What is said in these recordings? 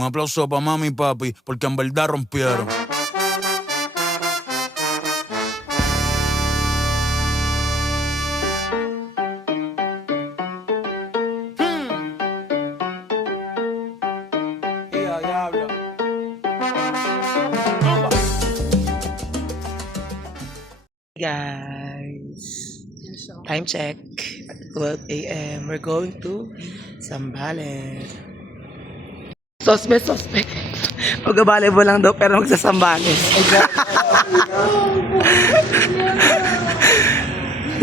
Un aplauso para mami y papi, porque en verdad rompieron. Guys, time check, 12 a.m. We're going to Zambales. Sospe. Mag-volleyball lang daw pero magsasambales.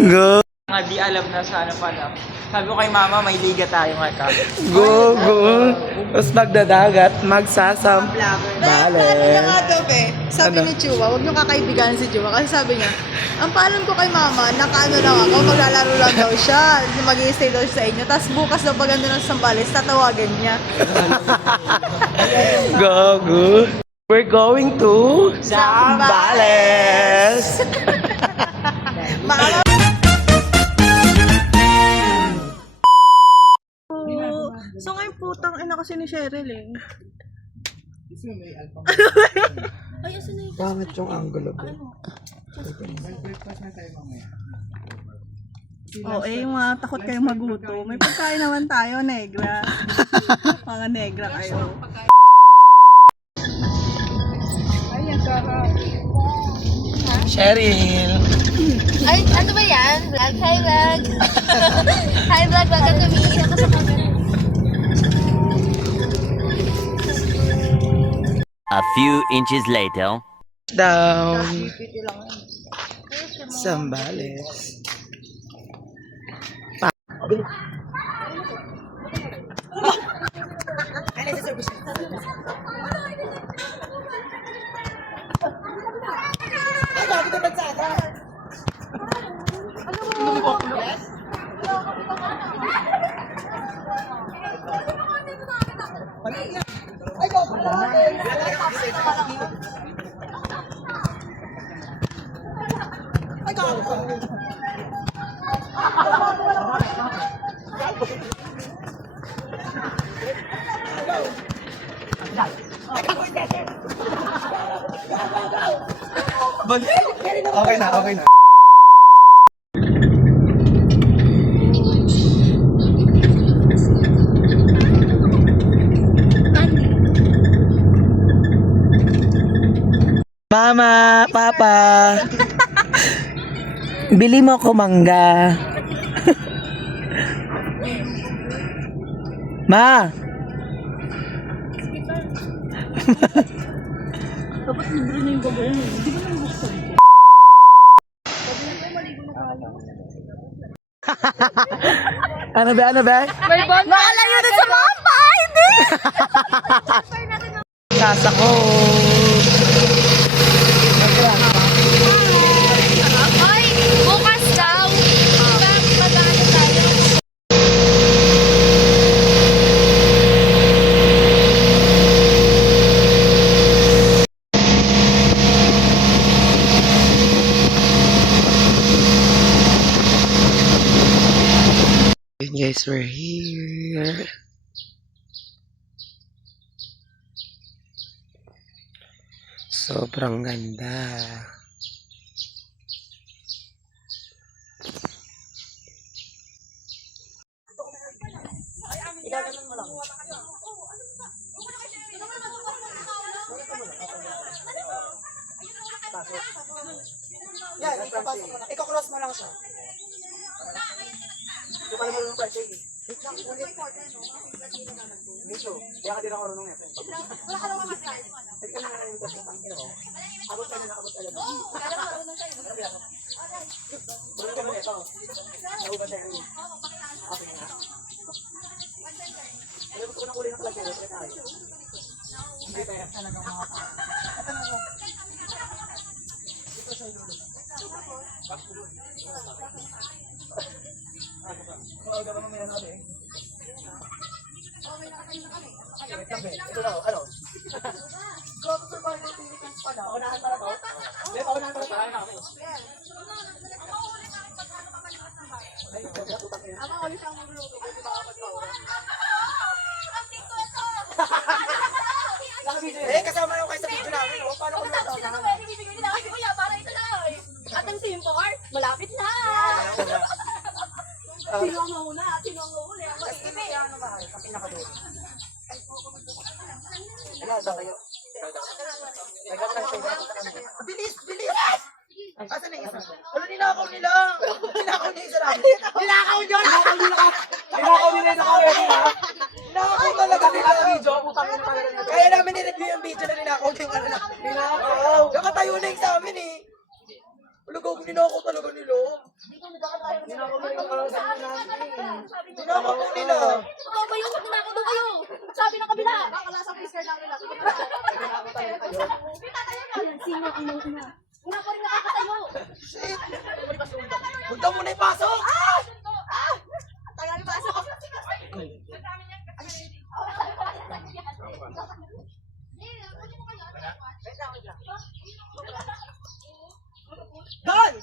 Go! Nga di alam na sana pala. Sabi ko kay mama, may liga tayo nga. Go! Tapos magdadagat, magsasambales. Sabi ni Chua, huwag niyo kakaibigan si Chua. Kasi sabi niya, ang paalam ko kay mama, nakaano lang ako, maglalaro lang daw siya. Mag-i-stay daw sa inyo. Tapos bukas daw pag ng Zambales, tatawagan niya. Go! We're going to Zambales! So ngayon putang ina kasi ni Cheryl eh. Pangit yung angulo ko. Oo, yung mga takot kayong maguto. May pagkain naman tayo, negra. Mga negra kayo. Cheryl! Ay, ano ba yan? Vlog? Hi, vlog! Hi, vlog! Welcome to me! Ako sa camera. A few inches later. Down. Zambales. Okay na. Mama, Papa, bili mo ako mangga. Ma! Ano ba? Makalayo na sa mama! Hindi! Kasa ko. Ay, bukas daw. Mag-ano tayo? Guys, we're here. Sobrang ganda. Iko-cross mo lang siya. Ito na, ano? Go to Survivor Philippines pa na. Unahan para to. Hindi, paunahan para tayo na kami. Ama, ulit ang magluto. Pwede ba kapag pa? Ang TikTok ito! Pagkatapos sila na wedding, ibibigay nila kay kuya para ito lang. At ang Simpor, malapit na. Sino ang mauna? Sino ang mauna? Bilis! Asan na isa? Wala, ninakaw nila! Ninakaw niya isa namin! Ninakaw nyo! Ninakaw nila yung camera! Ninakaw talaga nila yung video! Kaya namin ni-review yung video na ninakaw yung ano na. Ninakaw! Nakatayo na yung sa amin eh! Ulagaw, ninakaw talaga nila! Ninakaw nila yung camera sa amin namin! Ninakaw nila! Ikaw ba yung nako doon kayo? Sabi ng kabila. Bakala sa freezer namin lang. Sino ang mauna? Una ko rin nakakatayo. Shit! Punta muna yung pasok! Tagal pa sa Don!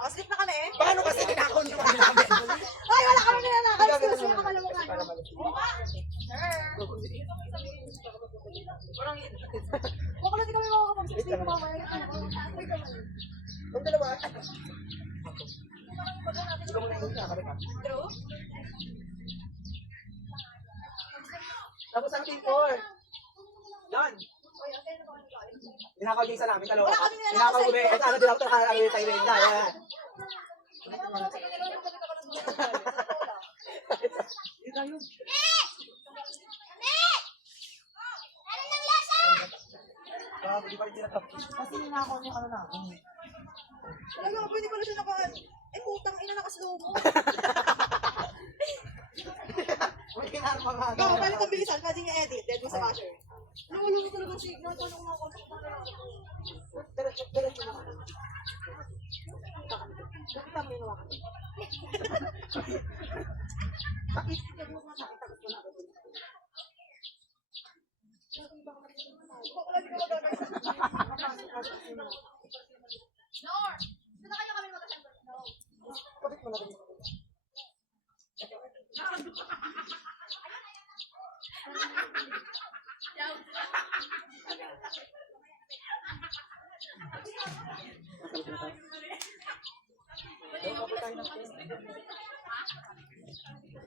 Maslip na kami eh. Paano kasi ninakaw niyo kami namin? Ay, wala kami ninanakaw. Excuse me, akala mo nga. Baka na di kami makakapag-16 mo mamaya. Ang dalawa. Ikaw muna yung isa, kami ka. Tapos ang team 4. Don! Ninakaw niyo isa namin, dalawa. Wala kami ninakaw Ninakaw sa ko ba? inyo. Ano din ako ano yung tayo rin. Yan. Di pa rin tinatapos. Kasi ninakaw niyo ano namin. Talaga, pwede pala siya nakaan. Eh, putang ina nakaslow mo. May kinarma nga. Go, paano itong bilisan? Pwede niya edit. Dead mo sa cashier. Nawala mo talaga ang signal. Paano ko makakontak na lang? Diretso na. Bakit kami nawa kami? Bakit hindi mo nakita ko na ako? Nor! Sino kayo kami magkasama? No. Bakit mo na rin?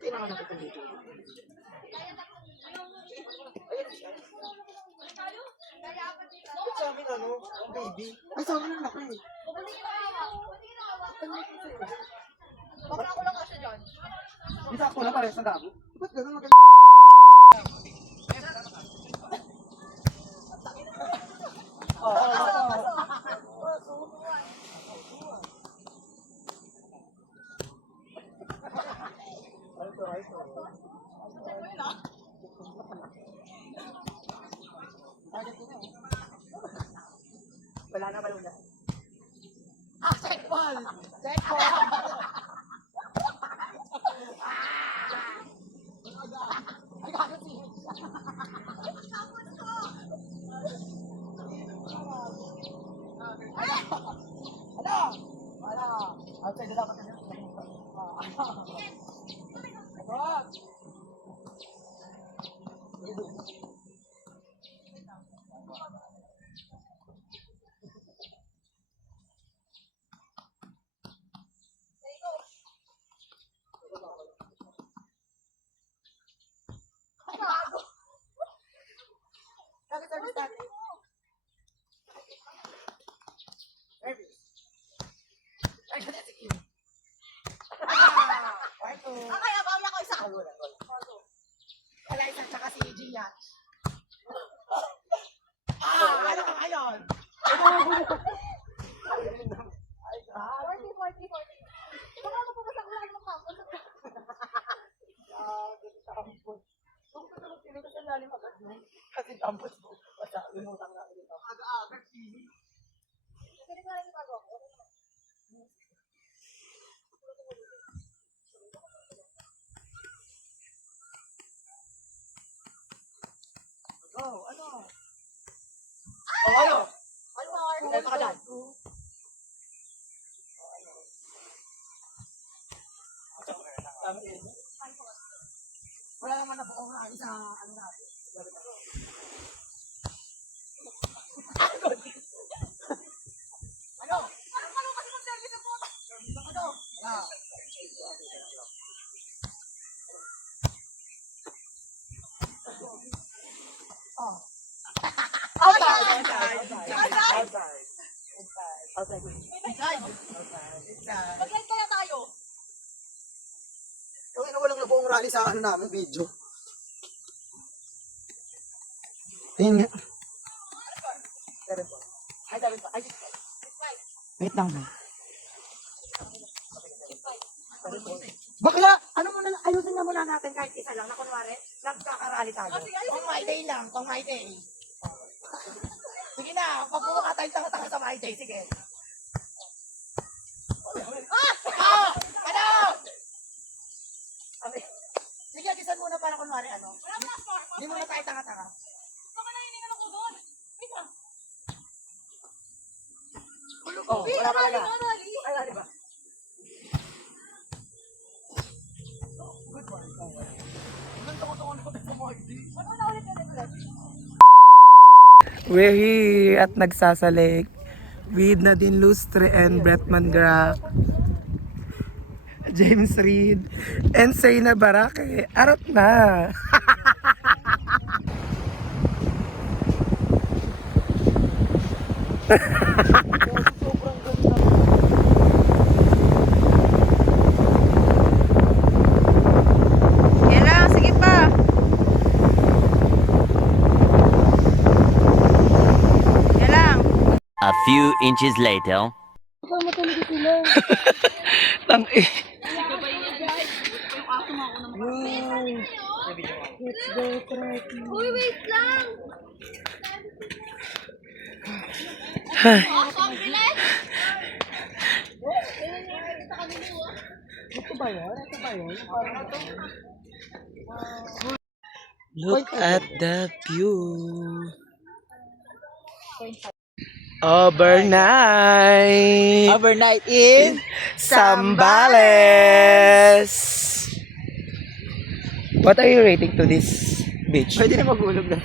Kailangan natin ito dito. Bakit sa amin ano? Ang baby? Ay, sa amin ang laki. Bakit ako lang kasi dyan? Isa ako na parehas na gago. Ba't gano'n mag- Wala na balong na. Ah, set ball! Set ball! Outside na dapat na. Bakit service natin? Service. Ay, sige. Ang kaya ba ako isa? Wala isang tsaka si Gia. Ano ka ngayon? 40. Baka ako pumasok lang ng campus. Kasi campus mo. Basta, lumutang namin dito. Aga-aga. Pwede ko na rin bago. Oh, ano? Oh, ano? All more. Ano ka dyan? Wala naman na po nga isa ano natin. Mag-live kaya tayo. Walang na buong rally sa ano namin, video. Ayun nga. Wait lang. Bakla! Ano muna, ayusin na muna natin kahit isa lang na kunwari, nagkakarali tayo. Pang my day lang, pang my day. Sige na, pagbuka tayo tanga-tanga sa my day, sige. Ano? Sige, agisan muna para kunwari ano. Hindi muna tayo tanga-tanga. Oh, wala pa talaga. Ay, wala ba? We're here at nagsasalik with Nadine Lustre and Bretman Graff, James Reid, and Seyna Barake. Arap na! Yan lang, sige pa. Yan lang. A few inches later. Tang eh. Uy, wait lang! Look at the view. Overnight. Overnight in Zambales. What are you rating to this beach? Pwede na maghulog na.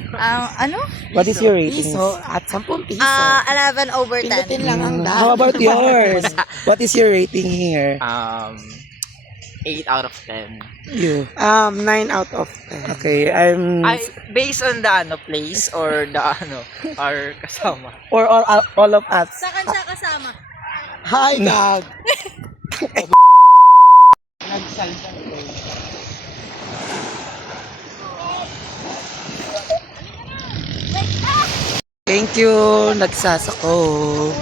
Ano? What is your rating? Piso at 10 piso. 11 over 10. Pindutin lang ang How about yours? What is your rating here? 8 out of 10. You. 9 out of 10. Okay, I'm Based on the place or the our kasama. or all of us. Saan siya kasama? Hi, God! Thank you, nagsasako.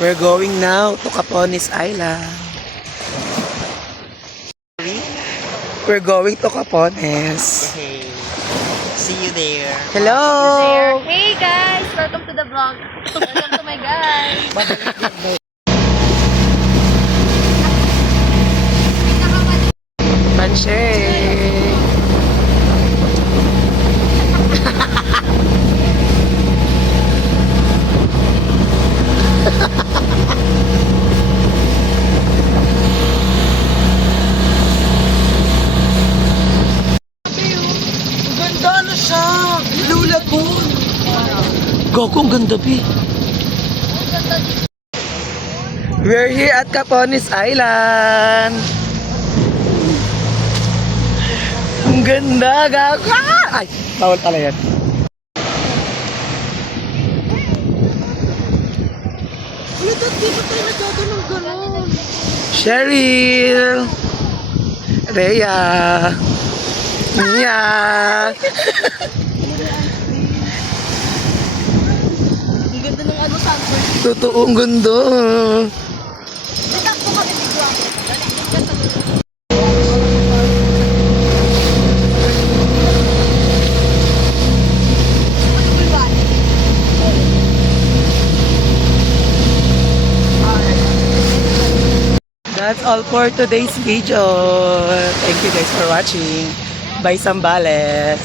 We're going now to Capones Island. We're going to Capones. Hey, see you there. Hello! Hey guys! Welcome to the vlog. Welcome to my guys. Manche! Ganda na siya! Blue Lagoon! Gogo, ang ganda, Pi. We're here at Capones Island. Ang ganda, gago. Ay, bawal pala yan. Ulit, di ba tayo nagkaganong-ganon? Cheryl, Rhea, Mia. Ang ganda ng ano, sunburn. Totoong gundo. Takbo kami ni Guam. That's all for today's video. Thank you guys for watching. Bye, Zambales.